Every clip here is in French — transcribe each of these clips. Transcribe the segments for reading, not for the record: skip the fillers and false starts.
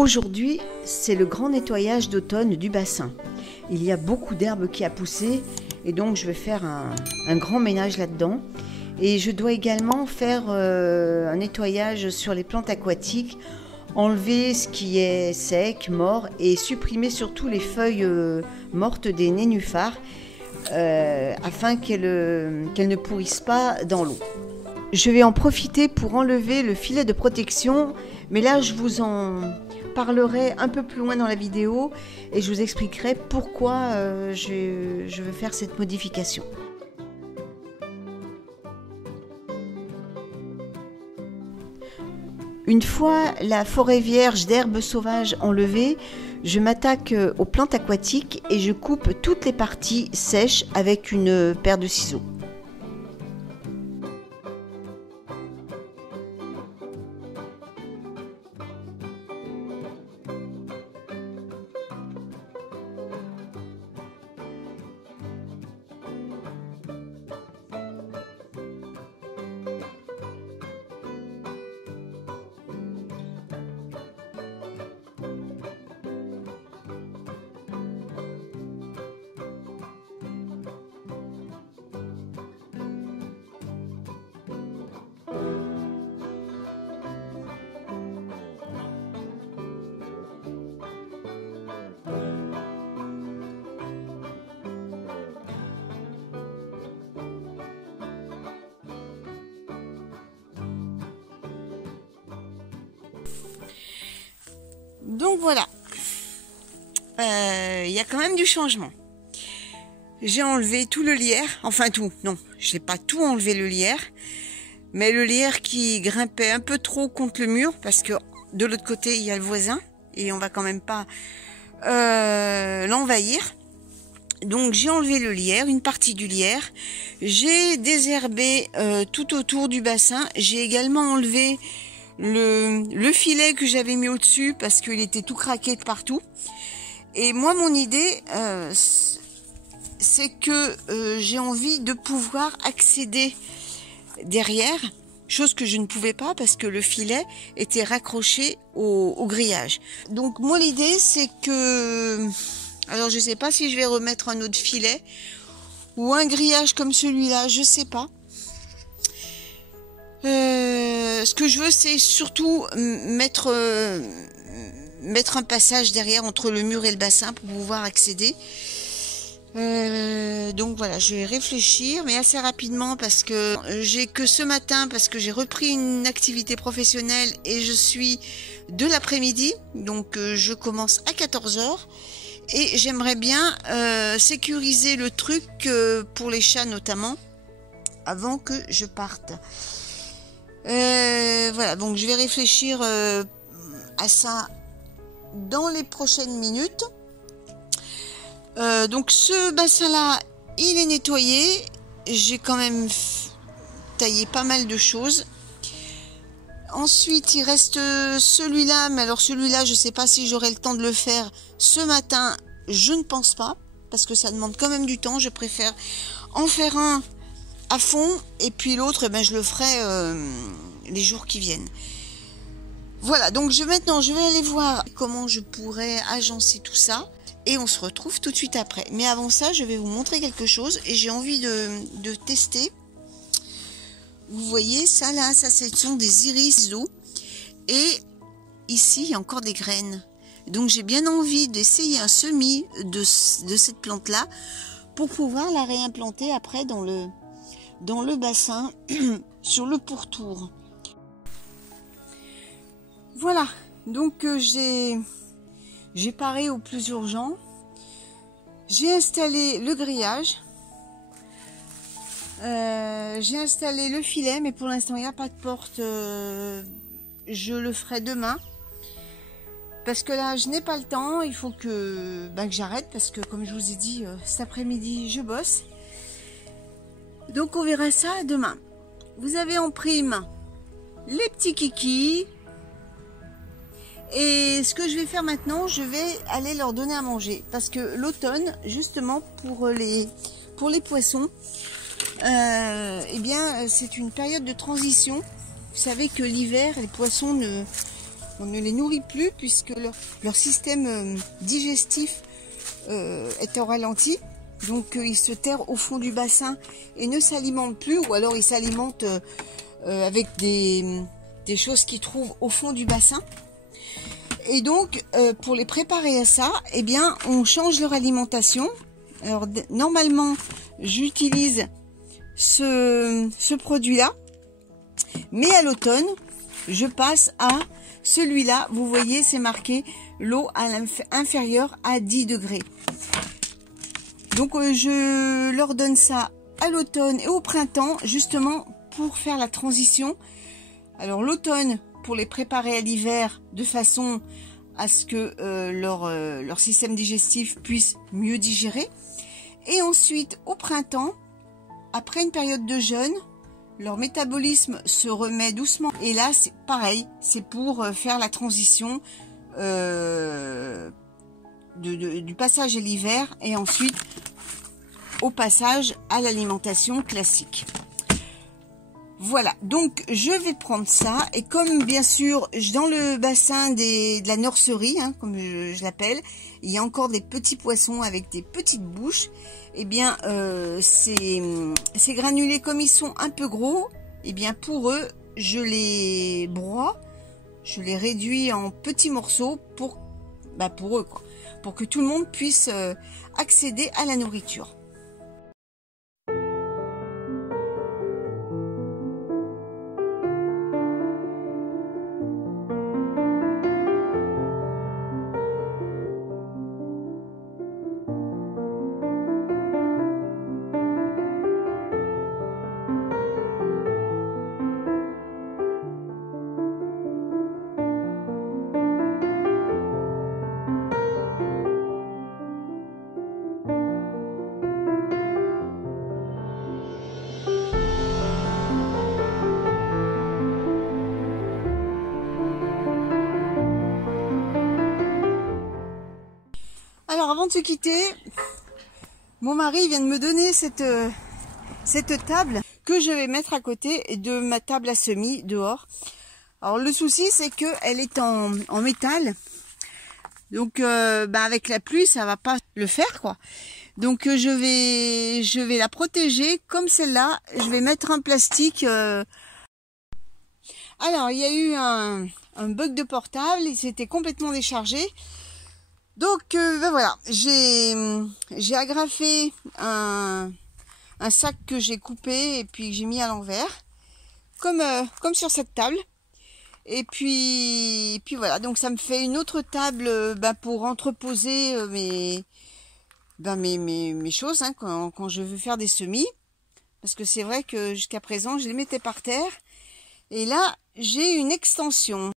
Aujourd'hui, c'est le grand nettoyage d'automne du bassin. Il y a beaucoup d'herbes qui a poussé et donc je vais faire un grand ménage là-dedans. Et je dois également faire un nettoyage sur les plantes aquatiques, enlever ce qui est sec, mort et supprimer surtout les feuilles mortes des nénuphars afin qu'elles ne pourrissent pas dans l'eau. Je vais en profiter pour enlever le filet de protection, mais là je vous en parlerai un peu plus loin dans la vidéo et je vous expliquerai pourquoi je veux faire cette modification. Une fois la forêt vierge d'herbes sauvages enlevée, je m'attaque aux plantes aquatiques et je coupe toutes les parties sèches avec une paire de ciseaux. Donc voilà, il y a quand même du changement. J'ai enlevé tout le lierre, enfin tout, non, je n'ai pas tout enlevé le lierre, mais le lierre qui grimpait un peu trop contre le mur, parce que de l'autre côté il y a le voisin, et on va quand même pas l'envahir. Donc j'ai enlevé le lierre, une partie du lierre, j'ai désherbé tout autour du bassin, j'ai également enlevé le filet que j'avais mis au-dessus parce qu'il était tout craqué de partout. Et moi mon idée c'est que j'ai envie de pouvoir accéder derrière, chose que je ne pouvais pas parce que le filet était raccroché au grillage. Donc moi l'idée c'est que, alors je sais pas si je vais remettre un autre filet ou un grillage comme celui-là, je sais pas. Ce que je veux, c'est surtout mettre un passage derrière entre le mur et le bassin pour pouvoir accéder. Donc voilà, je vais réfléchir, mais assez rapidement parce que j'ai que ce matin, parce que j'ai repris une activité professionnelle et je suis de l'après-midi, donc je commence à 14 h et j'aimerais bien sécuriser le truc pour les chats notamment avant que je parte. Voilà, donc je vais réfléchir à ça dans les prochaines minutes. Donc ce bassin là il est nettoyé, j'ai quand même taillé pas mal de choses. Ensuite il reste celui-là, mais alors celui-là je sais pas si j'aurai le temps de le faire ce matin, je ne pense pas, parce que ça demande quand même du temps. Je préfère en faire un à fond et puis l'autre je le ferai les jours qui viennent. Voilà, donc maintenant je vais aller voir comment je pourrais agencer tout ça et on se retrouve tout de suite après. Mais avant ça je vais vous montrer quelque chose et j'ai envie de tester. Vous voyez ça là, ça ce sont des iris d'eau et ici il y a encore des graines. Donc j'ai bien envie d'essayer un semis de cette plante là pour pouvoir la réimplanter après dans le bassin sur le pourtour. Voilà, donc j'ai paré au plus urgent. J'ai installé le grillage. J'ai installé le filet, mais pour l'instant il n'y a pas de porte. Je le ferai demain. Parce que là je n'ai pas le temps. Il faut que j'arrête parce que comme je vous ai dit, cet après-midi je bosse. Donc on verra ça demain. Vous avez en prime les petits kikis. Et ce que je vais faire maintenant, je vais aller leur donner à manger. Parce que l'automne, justement, pour les poissons, eh bien, c'est une période de transition. Vous savez que l'hiver, les poissons on ne les nourrit plus puisque leur système digestif est au ralenti. Donc ils se terrent au fond du bassin et ne s'alimentent plus, ou alors ils s'alimentent avec des choses qu'ils trouvent au fond du bassin. Et donc pour les préparer à ça, eh bien on change leur alimentation. Alors normalement j'utilise ce produit-là, mais à l'automne je passe à celui-là. Vous voyez, c'est marqué l'eau inférieure à 10 degrés. Donc je leur donne ça à l'automne et au printemps, justement pour faire la transition. Alors l'automne, pour les préparer à l'hiver, de façon à ce que leur système digestif puisse mieux digérer. Et ensuite, au printemps, après une période de jeûne, leur métabolisme se remet doucement. Et là, c'est pareil, c'est pour faire la transition du passage à l'hiver et ensuite au passage à l'alimentation classique. Voilà, donc je vais prendre ça, et comme bien sûr dans le bassin de la nurserie, hein, comme je l'appelle, il y a encore des petits poissons avec des petites bouches. Et bien ces granulés, comme ils sont un peu gros, et bien pour eux je les broie, je les réduis en petits morceaux pour eux quoi, pour que tout le monde puisse accéder à la nourriture. Alors avant de se quitter, mon mari vient de me donner cette table que je vais mettre à côté de ma table à semis dehors. Alors le souci, c'est que elle est en métal, donc avec la pluie ça va pas le faire quoi. Donc je vais la protéger comme celle-là. Je vais mettre un plastique. Alors il y a eu un bug de portable, il s'était complètement déchargé. Donc voilà, j'ai agrafé un sac que j'ai coupé et puis j'ai mis à l'envers, comme sur cette table. Et puis voilà, donc ça me fait une autre table pour entreposer mes choses hein, quand je veux faire des semis. Parce que c'est vrai que jusqu'à présent, je les mettais par terre. Et là, j'ai une extension.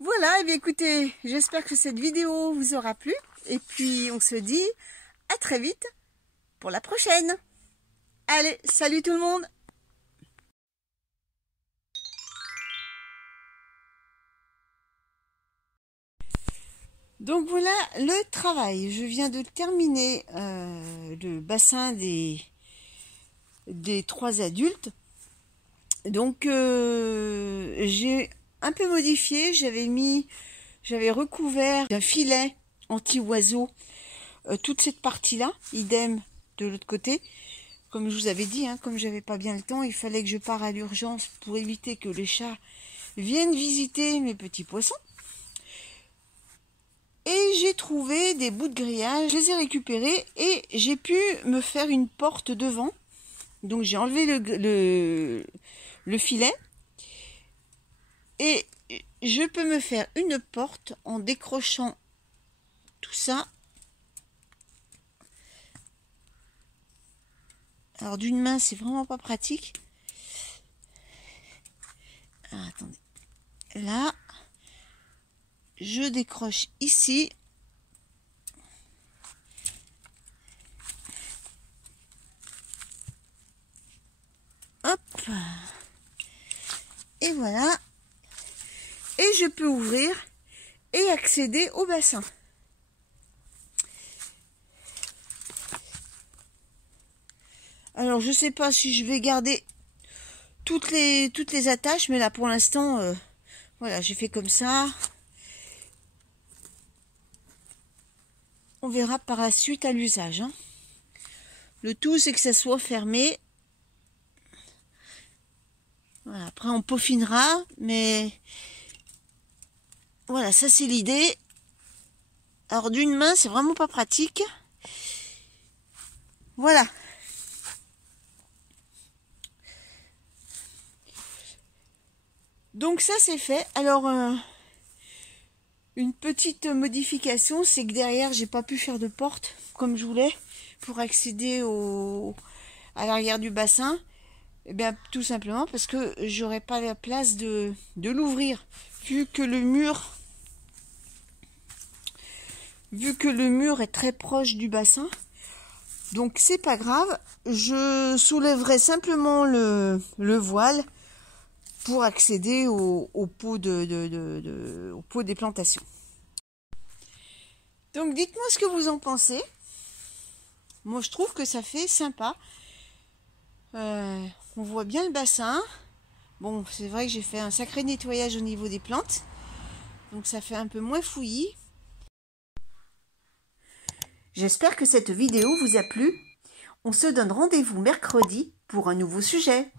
Voilà, et bien écoutez, j'espère que cette vidéo vous aura plu. Et puis, on se dit à très vite pour la prochaine. Allez, salut tout le monde! Donc voilà le travail. Je viens de terminer le bassin des 3 adultes. Donc j'ai un peu modifié, j'avais recouvert d'un filet anti-oiseau toute cette partie-là, idem de l'autre côté. Comme je vous avais dit, hein, comme j'avais pas bien le temps, il fallait que je parte à l'urgence pour éviter que les chats viennent visiter mes petits poissons. Et j'ai trouvé des bouts de grillage, je les ai récupérés et j'ai pu me faire une porte devant. Donc j'ai enlevé le filet. Et je peux me faire une porte en décrochant tout ça. Alors d'une main, c'est vraiment pas pratique. Alors, attendez. Là, je décroche ici. Hop. Et voilà. Et je peux ouvrir et accéder au bassin. Alors je sais pas si je vais garder toutes les attaches, mais là pour l'instant Voilà, j'ai fait comme ça. On verra par la suite à l'usage, hein. Le tout, c'est que ça soit fermé. Voilà, après, on peaufinera, mais voilà, ça c'est l'idée. Alors, d'une main, c'est vraiment pas pratique. Voilà. Donc ça, c'est fait. Alors, une petite modification, c'est que derrière, j'ai pas pu faire de porte comme je voulais pour accéder à l'arrière du bassin. Eh bien, tout simplement parce que j'aurais pas la place de l'ouvrir, vu que le mur est très proche du bassin. Donc c'est pas grave, je soulèverai simplement le voile pour accéder au pot au pot des plantations. Donc dites-moi ce que vous en pensez. Moi je trouve que ça fait sympa. On voit bien le bassin. Bon, c'est vrai que j'ai fait un sacré nettoyage au niveau des plantes. Donc ça fait un peu moins fouillis. J'espère que cette vidéo vous a plu. On se donne rendez-vous mercredi pour un nouveau sujet.